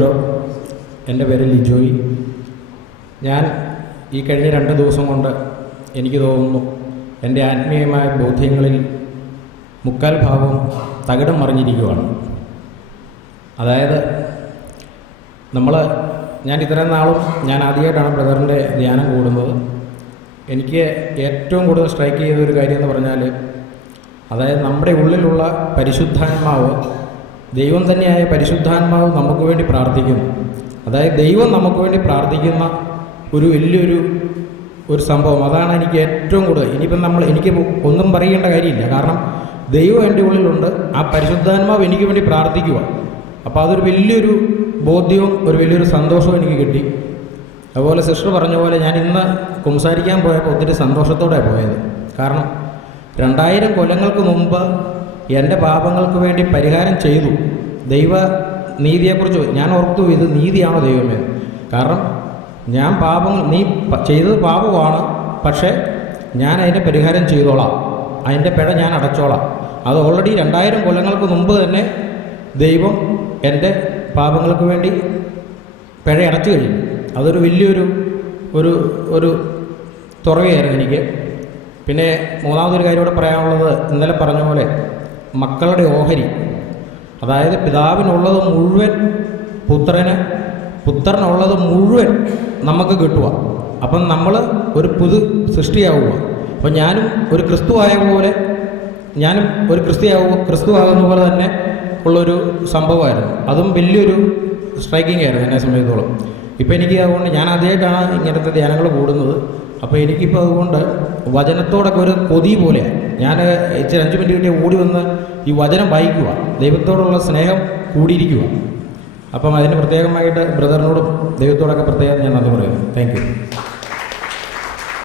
Hello, എൻ്റെ പേര് ലിജോയ്. ഞാൻ ഈ കഴിഞ്ഞ 2 ദിവസം കൊണ്ട് എനിക്ക് തോന്നുന്നു എൻ്റെ ആത്മീയമായ ബോധ്യങ്ങളിൽ 3/4 ഭാഗവും തകിടം മറിഞ്ഞിരിക്കുകയാണ്. അതായത് ഞാൻ ഇത്രയും നാളും ഞാൻ ആദ്യമായിട്ടാണ് ബ്രദറിൻ്റെ ധ്യാനം കൂടുന്നത്. എനിക്ക് ഏറ്റവും കൂടുതൽ സ്ട്രൈക്ക് ചെയ്തൊരു കാര്യം എന്ന് പറഞ്ഞാൽ, അതായത് നമ്മുടെ ഉള്ളിലുള്ള പരിശുദ്ധാത്മാവ്, ദൈവം തന്നെയായ പരിശുദ്ധാത്മാവ് നമുക്ക് വേണ്ടി പ്രാർത്ഥിക്കുന്നു. അതായത് ദൈവം നമുക്ക് വേണ്ടി പ്രാർത്ഥിക്കുന്ന ഒരു വലിയൊരു സംഭവം, അതാണ് എനിക്ക് ഏറ്റവും കൂടുതൽ. ഇനിയിപ്പം എനിക്ക് ഒന്നും പറയേണ്ട കാര്യമില്ല, കാരണം ദൈവം എൻ്റെ ഉള്ളിലുണ്ട്, ആ പരിശുദ്ധാത്മാവ് എനിക്ക് വേണ്ടി പ്രാർത്ഥിക്കുക. അപ്പോൾ അതൊരു വലിയൊരു ബോധ്യവും ഒരു വലിയൊരു സന്തോഷവും എനിക്ക് കിട്ടി. അതുപോലെ സിസ്റ്റർ പറഞ്ഞ പോലെ ഞാൻ ഇന്ന് സംസാരിക്കാൻ പോയപ്പോൾ ഒത്തിരി സന്തോഷത്തോടെയാണ് പോയത്. കാരണം 2000 കൊല്ലങ്ങൾക്ക് മുമ്പ് എൻ്റെ പാപങ്ങൾക്ക് വേണ്ടി പരിഹാരം ചെയ്തു. ദൈവ നീതിയെക്കുറിച്ച് ഞാൻ ഓർത്തു, ഇത് നീതിയാണോ ദൈവമേ? കാരണം നീ ചെയ്തത് പാപമാണ്, പക്ഷേ ഞാൻ അതിൻ്റെ പരിഹാരം ചെയ്തോളാം, അതിൻ്റെ പിഴ ഞാൻ അടച്ചോളാം. അത് ഓൾറെഡി 2000 കൊല്ലങ്ങൾക്ക് മുമ്പ് തന്നെ ദൈവം എൻ്റെ പാപങ്ങൾക്ക് വേണ്ടി പിഴ അടച്ചു കഴിഞ്ഞു. അതൊരു വലിയൊരു ഒരു തുറവിയായിരുന്നു എനിക്ക്. പിന്നെ മൂന്നാമതൊരു കാര്യം കൂടെ പറയാനുള്ളത്, ഇന്നലെ പറഞ്ഞ പോലെ മക്കളുടെ ഓഹരി, അതായത് പിതാവിനുള്ളത് മുഴുവൻ പുത്രനുള്ളത് മുഴുവൻ നമുക്ക് കിട്ടുക. അപ്പം നമ്മൾ ഒരു പുതു സൃഷ്ടിയാവുക. അപ്പം ഞാനും ഒരു ക്രിസ്തുവായ പോലെ, ഞാനും ഒരു ക്രിസ്തുവാകുന്ന പോലെ തന്നെ ഉള്ളൊരു സംഭവമായിരുന്നു. അതും വലിയൊരു സ്ട്രൈക്കിംഗ് ആയിരുന്നു എന്നെ സംബന്ധിച്ചോളം. ഇപ്പം എനിക്ക് അതുകൊണ്ട് ഞാൻ ആദ്യമായിട്ടാണ് ഇങ്ങനത്തെ ധ്യാനങ്ങൾ കൂടുന്നത്. അപ്പോൾ എനിക്കിപ്പോൾ അതുകൊണ്ട് വചനത്തോടൊക്കെ ഒരു കൊതി പോലെയാണ്. ഞാൻ 5 മിനിറ്റ് കിട്ടിയ ഓടി വന്ന് ഈ വചനം വായിക്കുക, ദൈവത്തോടുള്ള സ്നേഹം കൂടിയിരിക്കുക. അപ്പം അതിന് പ്രത്യേകമായിട്ട് ബ്രദറിനോടും ദൈവത്തോടൊക്കെ പ്രത്യേകം ഞാൻ നന്ദി പറയുന്നു. Thank you.